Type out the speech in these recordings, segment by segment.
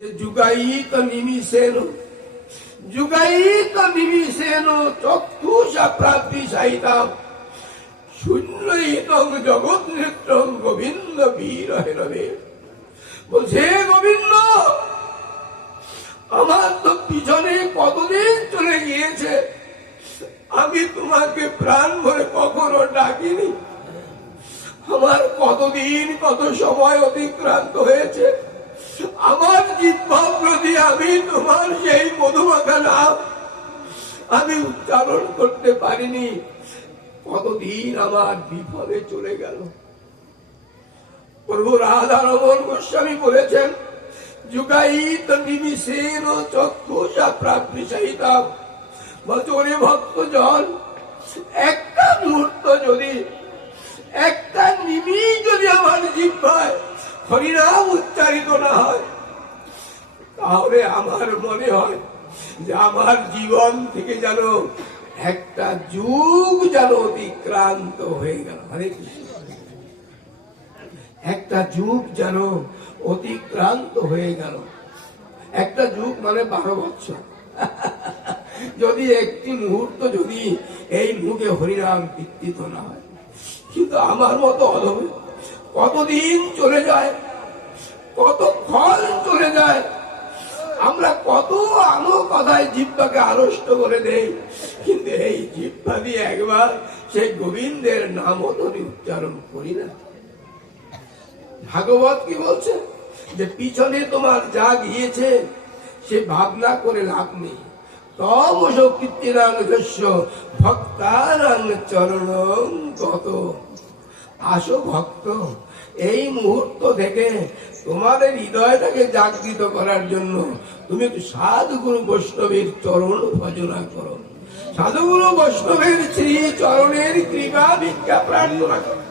जुगायित निमिषेन चक्षुषा प्राप्ति सहिता शून्यहितं जगत नेत्रं गोविंद वीर हेरवे। বলছে গোবিন্দ, আমার তো পিছনে কতদিন চলে গিয়েছে, আমি তোমাকে প্রাণ ভরে কখনো ডাকিনি। আমার কতদিন কত সময় অতিক্রান্ত হয়েছে, আমার জিহ্বা প্রতি আমি তোমার সেই মধুমাখা নাম আমি উচ্চারণ করতে পারিনি। কতদিন আমার বিফলে চলে গেল। প্রভু রাধা রমণ গোস্বামী বলেছেন, যুগায়িত নিমিষেন চক্ষুষা প্রাপ্তি সহিতা। বচনে ভক্তজন, একটা মুহূর্ত যদি, একটা নিমিষ যদি আমার জিহ্বায় হরিনাম উচ্চারিত না হয়, তাহলে আমার মনে হয় যে আমার জীবন থেকে যেন একটা যুগ যেন অতিক্রান্ত হয়ে গেল। হরে কৃষ্ণ। একটা যুগ যেন অতিক্রান্ত হয়ে গেল। একটা যুগ মানে 12 বছর। যদি একটি মুহূর্ত যদি এই মুখে হরিনাম কীর্তিত না হয়, কিন্তু আমার মতো অধমে কতদিন চলে যায়, কতক্ষণ চলে যায়। আমরা কত আলো কথায় জিহ্বাকে আড়ষ্ট করে দেই, কিন্তু এই জিহ্বা দিয়ে একবার সেই গোবিন্দের নাম অতনি উচ্চারণ করি না। ভাগবত কি বলছে, যে পিছনে তোমার যা গিয়েছে সে ভাবনা করে লাভ নেই। তমস কীর্তিরাং যস্য ভক্তানাং চরণং গত। আসো ভক্ত, এই মুহূর্ত থেকে তোমাদের হৃদয়টাকে জাগৃত করার জন্য তুমি সাধুগুরু বৈষ্ণবের চরণ ভজনা করো। সাধুগুরু বৈষ্ণবের শ্রী চরণের কৃপা ভিক্ষা প্রার্থনা করো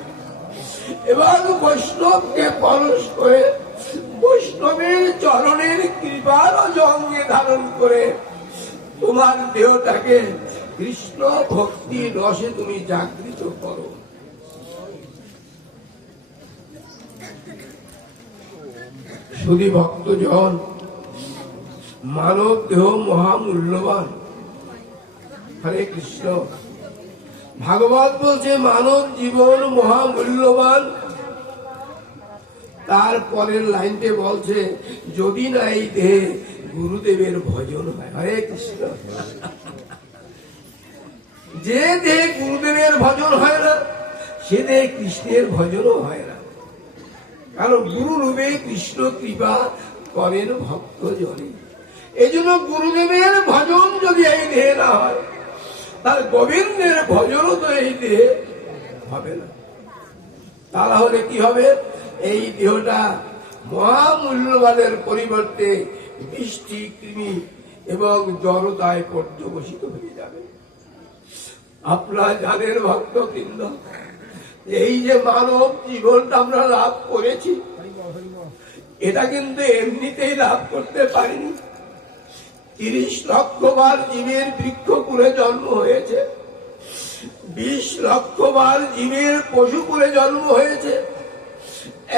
এবং বৈষ্ণবকে পরশ করে বৈষ্ণবের চরণের কৃপার জঙ্গে ধারণ করে তোমার দেহটাকে কৃষ্ণ ভক্তি রসে তুমি জাগৃত করো। শুধু ভক্তজন, মানব দেহ মহামূল্যবান। হরে কৃষ্ণ। ভাগবত বলছে মানব জীবন মহামূল্যবান। তারপরের লাইনতে বলছে, যদি না এই দেহে গুরুদেবের ভজন হয়। হরে কৃষ্ণ। যে দেহে গুরুদেবের ভজন হয় না, সে দেহে কৃষ্ণের ভজনও হয় না। কারণ গুরু রূপে কৃষ্ণ কৃপা করেন ভক্ত জনে। এই জন্য গুরুদেবের ভজন যদি এই দেহে না হয়, তার গোবিন্দের ভজনও তো এই দেহে হবে না। তাহলে কি হবে, এই দেহটা মহামূল্যবানের পরিবর্তে বৃষ্টি, কৃমি এবং জড়তায় পর্যবসিত হয়ে যাবে। আপনারা জানেন ভক্তবৃন্দ, এই যে মানব জীবনটা আমরা লাভ করেছি, এটা কিন্তু এমনিতেই লাভ করতে পারিনি। 30 লক্ষ বার জীবের বৃক্ষকুলে জন্ম হয়েছে, 20 লক্ষ বার জীবের পশুকুলে জন্ম হয়েছে,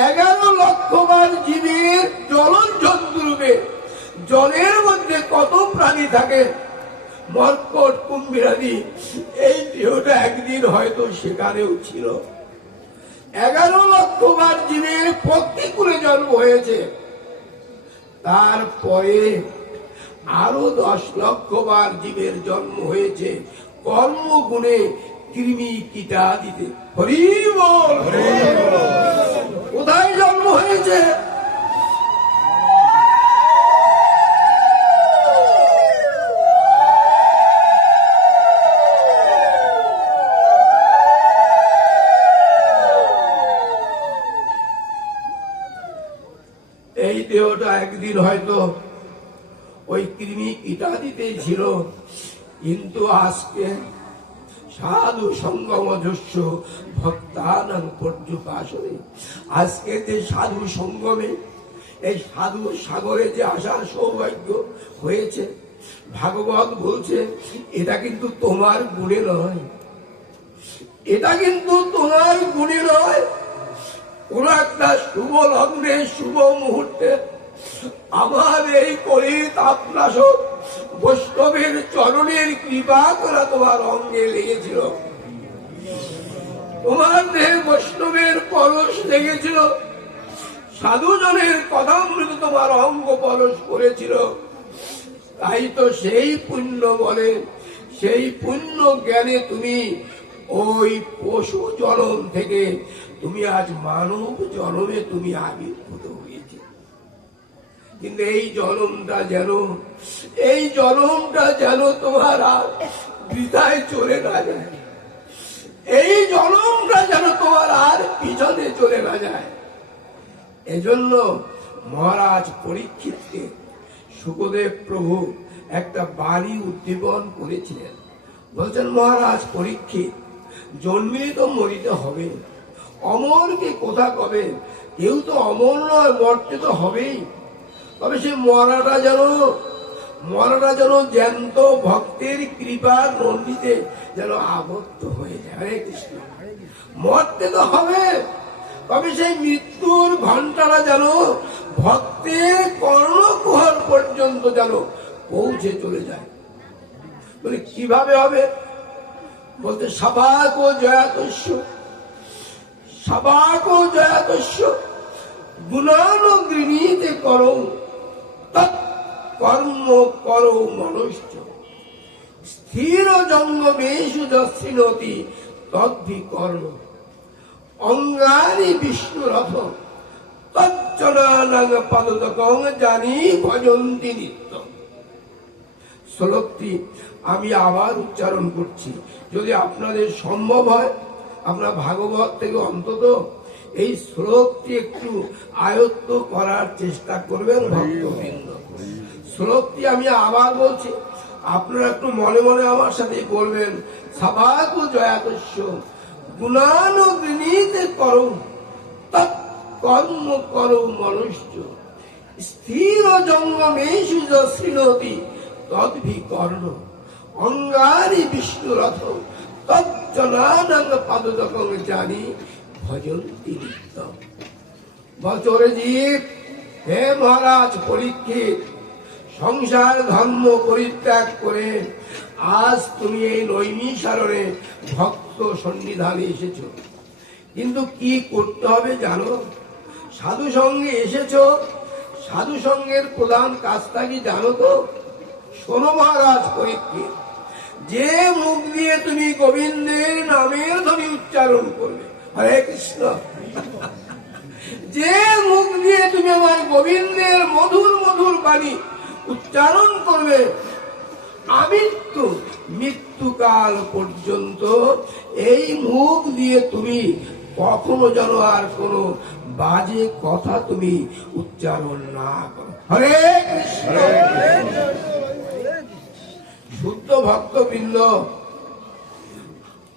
11 লক্ষ বার জীবের জলজ জন্তু রূপে। জলের মধ্যে কত প্রাণী থাকে, মর্কট, কুম্ভীরাদি। এই দেহটা একদিন হয়তো সেখানেও ছিল। 11 লক্ষ বার জীবের পক্ষীকুলে জন্ম হয়েছে। তারপরে আরো 10 লক্ষ বার জীবের জন্ম হয়েছে কর্মগুণে কৃমি কীটাদিতে। হরি বল। কোথায় জন্ম হয়েছে? এই দেহটা একদিন হয়তো ওই কৃমি কীটাদিতেই ছিল, কিন্তু আজকে সাধু সঙ্গমযস্য ভক্তানাং পর্যুপাসনে। আজকে যে সাধু সঙ্গমে, এই সাধু সাগরে যে আসার সৌভাগ্য হয়েছে, ভাগবত বলছে এটা কিন্তু তোমার গুণে নয়, এটা কিন্তু তোমার গুণে নয়। কোন একটা শুভ লগ্নে, শুভ মুহূর্তে আমার এই কলির তাপনাশক বৈষ্ণবের চরণের কৃপা করা তোমার অঙ্গে লেগেছিল, তোমার দেহে বৈষ্ণবের পরশ লেগেছিল, সাধুজনের কথামৃত তোমার অঙ্গ পরশ করেছিল। তাই তো সেই পুণ্য বলে, সেই পুণ্য জ্ঞানে তুমি ওই পশু জন্ম থেকে তুমি আজ মানব জন্মে তুমি আবির্ভূত হয়েছে। কিন্তু এই জন্মটা যেন তোমার আর বৃথায় চলে না যায়, এই জন্মটা যেন তোমার আর পিছনে চলে না যায়। এজন্য মহারাজ পরীক্ষিতকে শুকদেব প্রভু একটা বাণী উদ্দীপন করেছিলেন। বলছেন, মহারাজ পরীক্ষিত, জন্মিলে তো মরিতে হবে, অমরকে কোথা কবে, কেউ তো অমর নয়, মরতে তো হবেই। তবে সে মরাটা যেন জ্যান্ত ভক্তের কৃপার নন্দিতে যেন আবদ্ধ হয়ে যায়। হরে কৃষ্ণ। মরতে তো হবে, তবে সেই মৃত্যুর ঘণ্টাটা যেন ভক্তের কর্ণকুহর পর্যন্ত যেন পৌঁছে চলে যায়। বলে কিভাবে হবে? বলতে সাবাক ও জয়াতস্য গুণানুগৃহীতে করো তৎ কর্ম করো মনুষ্য স্থির জঙ্গমেষু দর্শিনতি তদ্ভি কর্ণ অঙ্গানি বিষ্ণু রথ তজ্জনানাং পদতকং জানি ভজন্তি নিত্য। শ্লোকটি আমি আবার উচ্চারণ করছি, যদি আপনাদের সম্ভব হয় আপনার ভাগবত থেকে অন্তত এই শ্লোকটি একটু আয়ত্ত করার চেষ্টা করবেন ভক্তবৃন্দ। শ্লোকটি আমি আবার বলছি, আপনারা একটু মনে মনে আমার সাথে বলবেন। সাবাক জয়াতস্য গুণানুগৃহীতে করো তৎ কর্ম করো মনুষ্য স্থির জঙ্গমেষু যশ্রিণতি তদ্ভি কর্ণ অঙ্গানি বিষ্ণু রথ তজ্জনানাং পদতকং জানি ভজন্তি নিত্য। বছরে জীব, হে মহারাজ পরীক্ষিত, সংসার ধর্ম পরিত্যাগ করে আজ তুমি এই নৈমিষারণে ভক্ত সন্নিধানে এসেছ। কিন্তু কি করতে হবে জানো? সাধু সঙ্গে এসেছ, সাধু সঙ্গের প্রধান কাজটা কি জানো তো? শোনো মহারাজ পরীক্ষিত, যে মুখ দিয়ে তুমি গোবিন্দের নামের ধ্বনি উচ্চারণ করবে, হরে কৃষ্ণ, যে মুখ দিয়ে তুমি আমার গোবিন্দের মধুর মধুর বাণী উচ্চারণ করবে, মৃত্যুকাল পর্যন্ত এই মুখ দিয়ে তুমি কখনো যেন আর কোনো বাজে কথা তুমি উচ্চারণ না করো। হরে কৃষ্ণ। শুদ্ধ ভক্তবৃন্দ,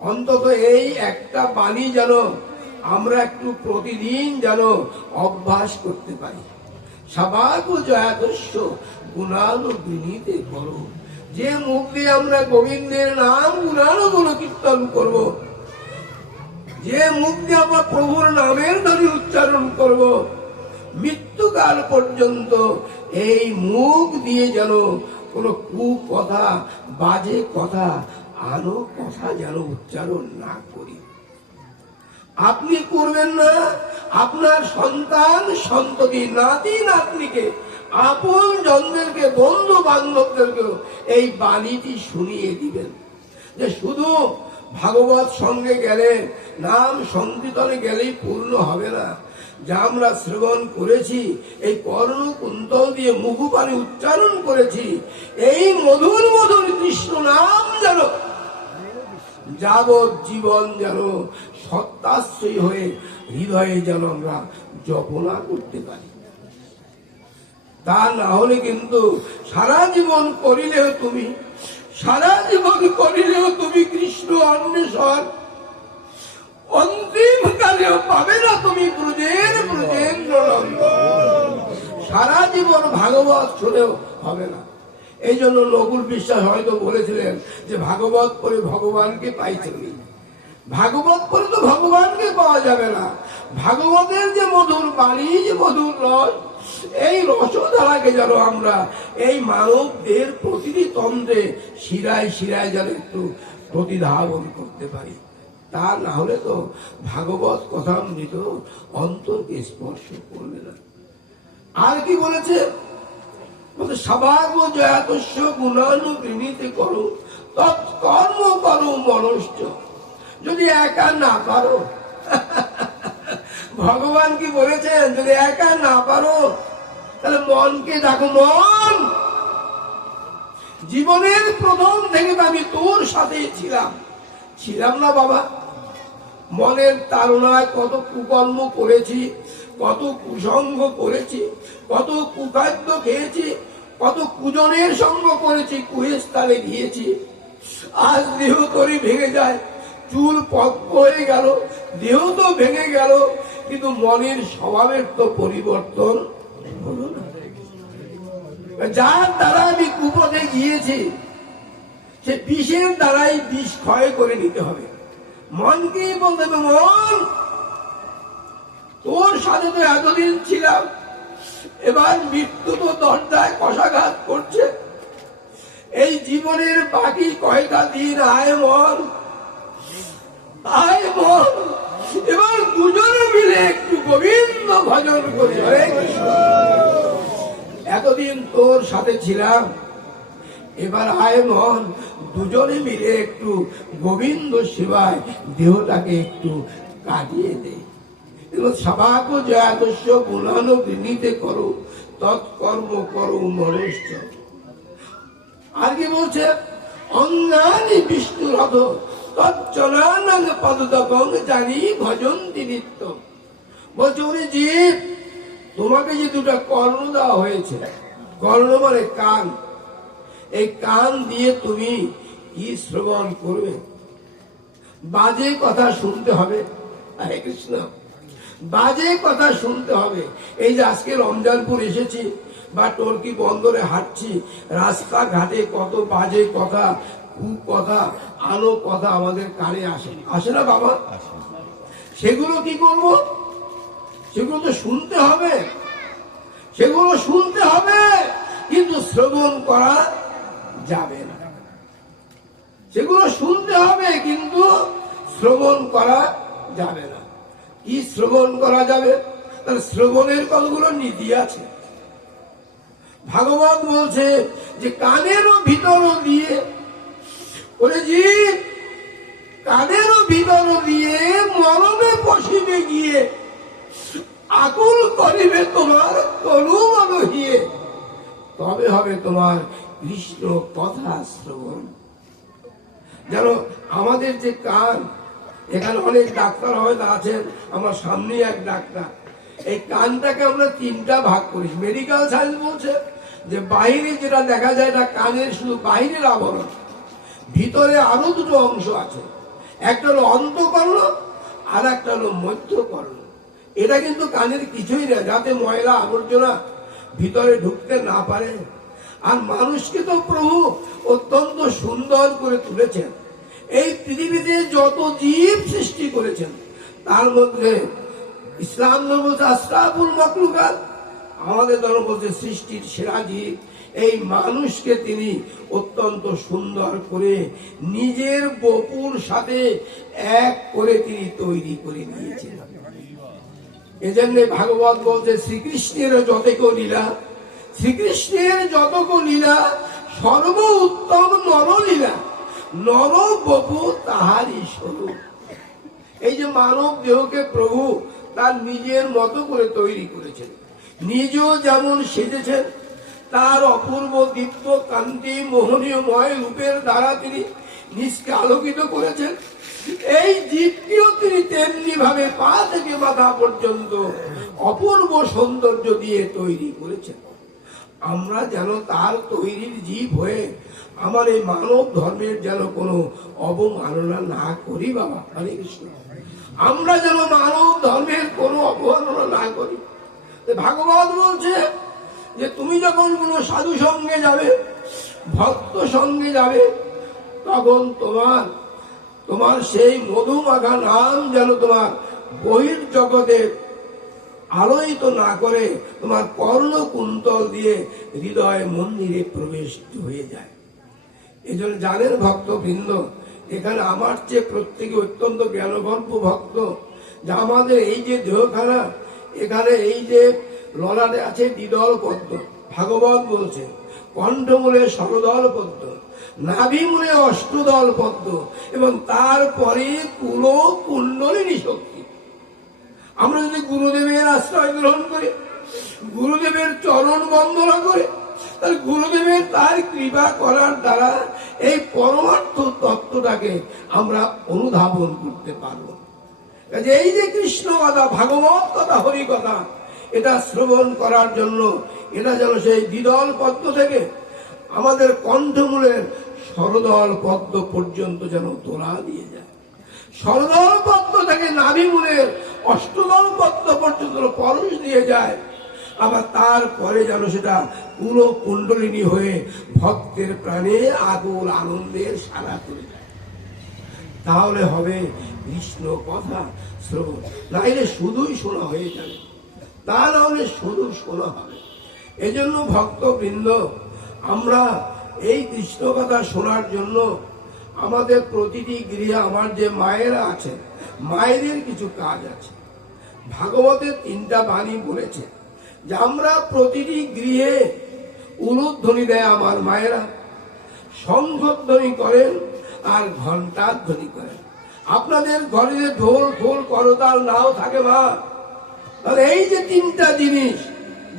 অন্তত এই একটা বাণী যেন আমরা একটু প্রতিদিন যেন অভ্যাস করতে পারি। সাবাক জয়াতস্য গুণানুগৃহীতে করো। যে মুখ দিয়ে আমরা গোবিন্দের নাম গুণানুগুণ কীর্তন করব, যে মুখ দিয়ে আমরা প্রভুর নামের ধ্বনি উচ্চারণ করব, মৃত্যুকাল পর্যন্ত এই মুখ দিয়ে যেন কোনো কুকথা, বাজে কথা, আনো কথা যেন উচ্চারণ না করি। আপনি করবেন না, আপনার সন্তান সন্ততি, নাতি নাতনিকে, আপন জনদেরকে, বন্ধু বান্ধবদেরকে এই বাণীটি শুনিয়ে দিবেন যে শুধু ভাগবত সঙ্গে গেলে, নাম সংকীর্তনে গেলেই পূর্ণ হবে না। যা আমরা শ্রবণ করেছি, এই কর্ণ কুন্তল দিয়ে মুখপানে উচ্চারণ করেছি, এই মধুর মধুর কৃষ্ণ নাম যেন যাবৎ জীবন যেন সত্যাশ্রয়ী হয়ে হৃদয়ে যেন আমরা জপনা করতে পারি। তা না হলে কিন্তু সারা জীবন করিলেও তুমি কৃষ্ণ অন্বেষণ, অন্তিম কালেও পাবে না তুমি ব্রজেন্দ্র নন্দ। সারা জীবন ভাগবত শুনেও হবে না। এই জন্য নকুল বিশ্বাস হয়তো বলেছিলেন যে ভাগবত পড়ে ভগবানকে পাইছেন। ভাগবত পড়ে তো ভগবানকে পাওয়া যাবে না। ভাগবতের যে মধুর বাণী, যে মধুর রস, এই রসধারাকে যেন আমরা এই মানবদের প্রতিটি তন্ত্রে শিরায় শিরায় যেন একটু প্রতিধাবন করতে পারি। তা না হলে তো ভাগবত কথামৃত অন্তরকে স্পর্শ করবে না। আর কি বলেছে? সভাগ জয়াতস্য গুণানুবৃণীতে করো তৎকর্ম করো মনশ্চ। যদি একা না পারো, ভগবান কি বলেছেন? যদি একা না পারো তাহলে মনকে ডাকো। মন, জীবনের প্রথম থেকে তো আমি তোর সাথে ছিলাম না বাবা? মনের তাড়নায় কত কুকর্ম করেছি, কত কুসঙ্গ করেছি, কত কুখাদ্য খেয়েছি, কত কুজনের সঙ্গ করেছি, কুহেস্তালে গিয়েছি। আজ দেহ তরি ভেঙে যায়, চুল পক্ক হয়ে গেল, দেহ তো ভেঙে গেল, কিন্তু মনের স্বভাবের তো পরিবর্তন হলো না। যার দ্বারা আমি কুপথে গিয়েছি, সে বিষের দ্বারাই বিষ ক্ষয় করে নিতে হবে। মনকে বলতে হবে, মন, তোর সাথে তো এতদিন ছিলাম, এবার মৃত্যু তো দরজায় কষাঘাত করছে। এই জীবনের বাকি কয়টা দিন আয় মন, আয় মন, এবার দুজনে মিলে একটু গোবিন্দ ভজন করি। হরে কৃষ্ণ, এতদিন তোর সাথে ছিলাম, এবার আয় মন, দুজনে মিলে একটু গোবিন্দ সেবায় দেহটাকে একটু কাটিয়ে দে। সভাগ জয়াদস্য গুণানুবৃণীতে করো তৎকর্ম করো মনশ্চ। আর কি বলছে? অঙ্গানি বিষ্ণু রথ তৎচলানং পদতপং জানি ভজন্তি নিত্যম। বলছে, ওরে জীব, তোমাকে যে দুটা কর্ণ দেওয়া হয়েছে, কর্ণ মানে কান, এই কান দিয়ে তুমি কি শ্রবণ করবে? বাজে কথা শুনতে হবে। হরে কৃষ্ণ, বাজে কথা শুনতে হবে। এই যে আজকে রমজানপুর এসেছি বা টর্কি বন্দরে হাঁটছি, রাস্তাঘাটে কত বাজে কথা, কুকথা, আলো কথা আমাদের কানে আসে না বাবা? সেগুলো কি করব? সেগুলো তো শুনতে হবে, সেগুলো শুনতে হবে, কিন্তু শ্রবণ করা যাবে না। সেগুলো শুনতে হবে, কিন্তু শ্রবণ করা যাবে না। কি শ্রবণ করা যাবে? তার শ্রবণের কতগুলো নীতি আছে। ভাগবত বলছে যে কানেরও ভিতর দিয়ে, ওরে জীব, কানেরও ভিতর দিয়ে মরণে পশিবে গিয়ে, আকুল করিবে তোমার তনু মন হিয়ে, তবে হবে তোমার কৃষ্ণ কথা শ্রবণ। যেন আমাদের যে কান, এখানে অনেক ডাক্তার হয়তো আছেন, আমার সামনে এক ডাক্তার, এই কানটাকে আমরা তিনটা ভাগ করি। মেডিকেল সায়েন্স বলছে যে বাইরে যেটা দেখা যায় এটা কানের শুধু বাইরের আবরণ, ভিতরে আরো দুটো অংশ আছে। একটা হলো অন্তঃকর্ণ, আর একটা হলো মধ্যকর্ণ। এটা কিন্তু কানের কিছুই না, যাতে ময়লা আবর্জনা ভিতরে ঢুকতে না পারে। আর মানুষকে তো প্রভু অত্যন্ত সুন্দর করে তুলেছেন। এই পৃথিবীতে যত জীব সৃষ্টি করেছেন, তার মধ্যে ইসলাম ধর্ম বলছে আশরাফুল মাখলুকাত, আমাদের ধর্ম বলছে সৃষ্টির সেরা জীব। এই মানুষকে তিনি অত্যন্ত সুন্দর করে নিজের বপুর সাথে এক করে তিনি তৈরি করে নিয়েছেন। এজন্য ভাগবত বলছে শ্রীকৃষ্ণের যতক লীলা, শ্রীকৃষ্ণের যতক লীলা সর্ব উত্তম নরলীলা, নর বপু তাহারই স্বরূপ। এই যে মানব দেহকে প্রভু তার নিজের মতো করে তৈরি করেছেন, নিজেও যেমন সেজেছেন, তার অপূর্ব দীপ্ত কান্তি মোহনীয়ময় রূপের দ্বারা তিনি নিজকে আলোকিত করেছেন। এই জীবকেও তিনি তেমনি ভাবে পা থেকে মাথা পর্যন্ত অপূর্ব সৌন্দর্য দিয়ে তৈরি করেছেন। আমরা যেন তার তৈরির জীব হয়ে আমার এই মানব ধর্মের যেন কোনো অবমাননা না করি বাবা। হরে কৃষ্ণ, আমরা যেন মানব ধর্মের কোনো অবমাননা না করি। ভাগবত বলছে যে তুমি যখন কোনো সাধু সঙ্গে যাবে, ভক্ত সঙ্গে যাবে, তখন তোমার সেই মধুমাখা নাম যেন তোমার বহির জগতে আলোয়িত না করে তোমার কর্ণ কুন্তল দিয়ে হৃদয় মন্দিরে প্রবেশ হয়ে যায়। এই জন্য জানেন ভক্তবৃন্দ, এখানে আমার চেয়ে প্রত্যেকে অত্যন্ত জ্ঞানগর্ভ ভক্ত, যে আমাদের এই যে দেহখানা, এখানে এই যে ললাটে আছে দ্বিদল পদ্ম, ভাগবত বলছে, কণ্ঠমূলে ষড়দল পদ্ম, নাভিমূলে অষ্টদল পদ্ম, এবং তারপরে কুল কুণ্ডলিনী শক্তি। আমরা যদি গুরুদেবের আশ্রয় গ্রহণ করি, গুরুদেবের চরণ বন্দনা করে, তাহলে গুরুদেবের তার কৃপা করার দ্বারা এই পরমার্থ তত্ত্বটাকে আমরা অনুধাবন করতে পারব। এই যে কৃষ্ণ কথা, ভাগবত কথা, হরি কথা, এটা শ্রবণ করার জন্য এটা যেন সেই দ্বিদল পদ্ম থেকে আমাদের কণ্ঠমূলের ষড়দল পদ্ম পর্যন্ত যেন তোলা দিয়ে যায়, ষড়দল পদ্ম থেকে নাভিমূলের অষ্টদল পদ্ম পর্যন্ত পরশ দিয়ে যায়, আবার তারপরে যেন সেটা পুরো কুণ্ডলিনী হয়ে ভক্তের প্রাণে আকুল আনন্দের সারা করে যায়। তাহলে হবে কৃষ্ণ কথা শ্রবণ, নাইলে শুধুই শোনা হয়ে যাবে, তা না হলে শুধু শোনা হবে। এই জন্য ভক্তবৃন্দ, আমরা এই কৃষ্ণ কথা শোনার জন্য আমাদের প্রতিটি গৃহে আমার যে মায়েরা আছে, মায়েদের কিছু কাজ আছে। ভাগবতের 3টা বাণী বলেছে যে আমরা প্রতিটি গৃহে উলুধ্বনি দেয় আমার মায়েরা, শঙ্খধ্বনি করেন আর ঘণ্টার ধ্বনি করেন। আপনাদের ঘরে যে ঢোল ফোল করতাল নাও থাকে মা, তাহলে এই যে 3টা জিনিস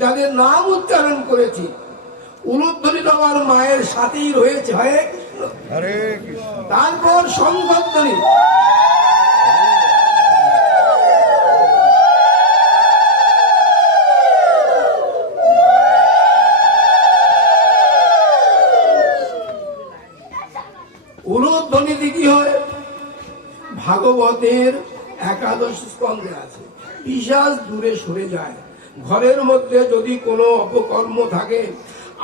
যাদের নাম উচ্চারণ করেছি, উলুধ্বনি তো আমার মায়ের সাথেই রয়েছে, হরে কৃষ্ণ, হরে কৃষ্ণ। তারপর শঙ্খধ্বনি, উলুধ্বনিতে কি হয়? ভাগবতের 11 স্কন্ধে আছে, পিশাচ দূরে সরে যায়। ঘরের মধ্যে যদি কোনো অপকর্ম থাকে,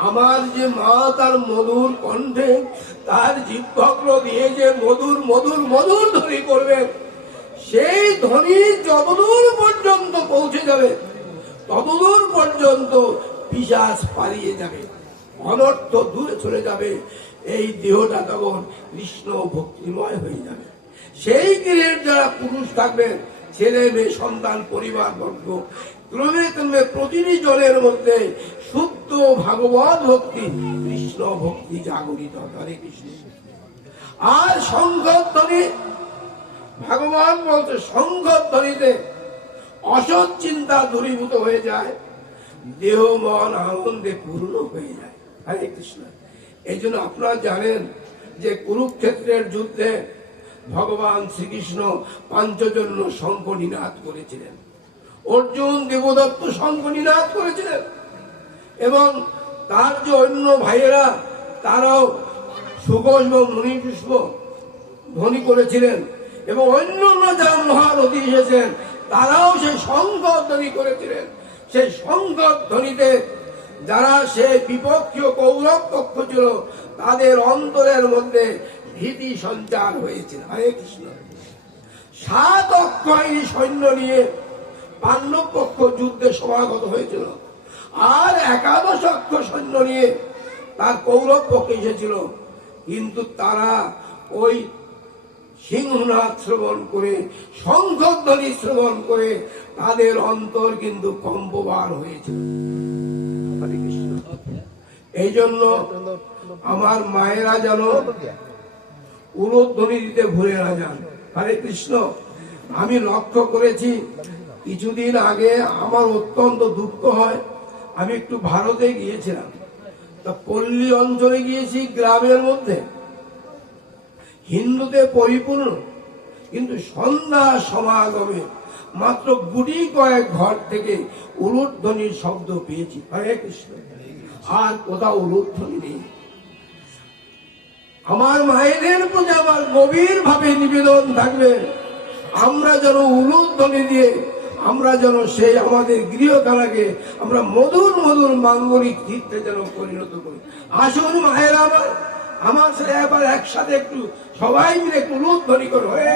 আমার যে মা তার মধুর কণ্ঠে তার জিহ্বগ্র দিয়ে যে মধুর মধুর মধুর ধ্বনি করবে, সেই ধ্বনি যতদূর পর্যন্ত পৌঁছে যাবে ততদূর পর্যন্ত পিশাচ পালিয়ে যাবে, অনর্থ দূরে চলে যাবে। এই দেহটা তখন কৃষ্ণ ভক্তিময় হয়ে যাবে। সেই গৃহের যারা পুরুষ থাকবেন, ছেলে মেয়ে সন্তান পরিবার বর্গ, ক্রমে ক্রমে প্রতিটি জনের মধ্যে শুদ্ধ ভাগবত ভক্তি, কৃষ্ণ ভক্তি জাগরিত। হরে কৃষ্ণ। আর শঙ্খধ্বনি, ভাগবত বলতে শঙ্খধ্বনিতে অসৎ চিন্তা দূরীভূত হয়ে যায়, দেহ মন আনন্দে পূর্ণ হয়ে যায়। হরে কৃষ্ণ। এই জন্য আপনারা জানেন যে কুরুক্ষেত্রের যুদ্ধে ভগবান শ্রীকৃষ্ণ পাঞ্চজন্য শঙ্খ নিনাদ করেছিলেন, অর্জুন দেবদত্ত শঙ্খ নিনাদ করেছিলেন, এবং তার যে অন্য ভাইয়েরা তারাও সুঘোষ এবং মণিপুষ্প ধ্বনি করেছিলেন, এবং অন্যান্য যারা মহারথী এসেছেন তারাও সেই শঙ্খ ধ্বনি করেছিলেন। সেই শঙ্খ ধ্বনিতে যারা সে বিপক্ষীয় কৌরব পক্ষ ছিল, তাদের অন্তরের মধ্যে ভীতি সঞ্চার হয়েছিল। হরে কৃষ্ণ। 7 অক্ষয়ণী সৈন্য নিয়ে পাণ্ডব পক্ষ যুদ্ধে সমাগত হয়েছিল, আর 11 অক্ষ সৈন্য নিয়ে তার কৌরব পক্ষে এসেছিল। কিন্তু তারা ওই সিংহনাদ শ্রবণ করে, শঙ্খধ্বনি শ্রবণ করে তাদের অন্তর কিন্তু কম্পবার হয়েছিল। এই জন্য আমার মায়েরা যেন উলুধ্বনি দিতে ভুলে না যান। হরে কৃষ্ণ। আমি লক্ষ্য করেছি, কিছুদিন আগে আমার অত্যন্ত দুঃখ হয়, আমি একটু ভারতে গিয়েছিলাম, তা পল্লী অঞ্চলে গিয়েছি, গ্রামের মধ্যে হিন্দুতে পরিপূর্ণ, কিন্তু সন্ধ্যা সমাগমে মাত্র গুটি কয়েক ঘর থেকে উলুধ্বনির শব্দ পেয়েছি। হরে কৃষ্ণ। আর কোথাও উলুধ্বনি নেই। আমার মায়েদের প্রতি আমার গভীর ভাবে নিবেদন থাকবে, আমরা যেন উলুধ্বনি দিয়ে আমরা যেন সেই আমাদের গৃহখানাকে আমরা মধুর মধুর মাঙ্গলিক চিত্রে যেন পরিণত করি। আসুন মায়েরা, আমার সাথে এবার একসাথে একটু সবাই মিলে একটু উলুধ্বনি করে। হয়ে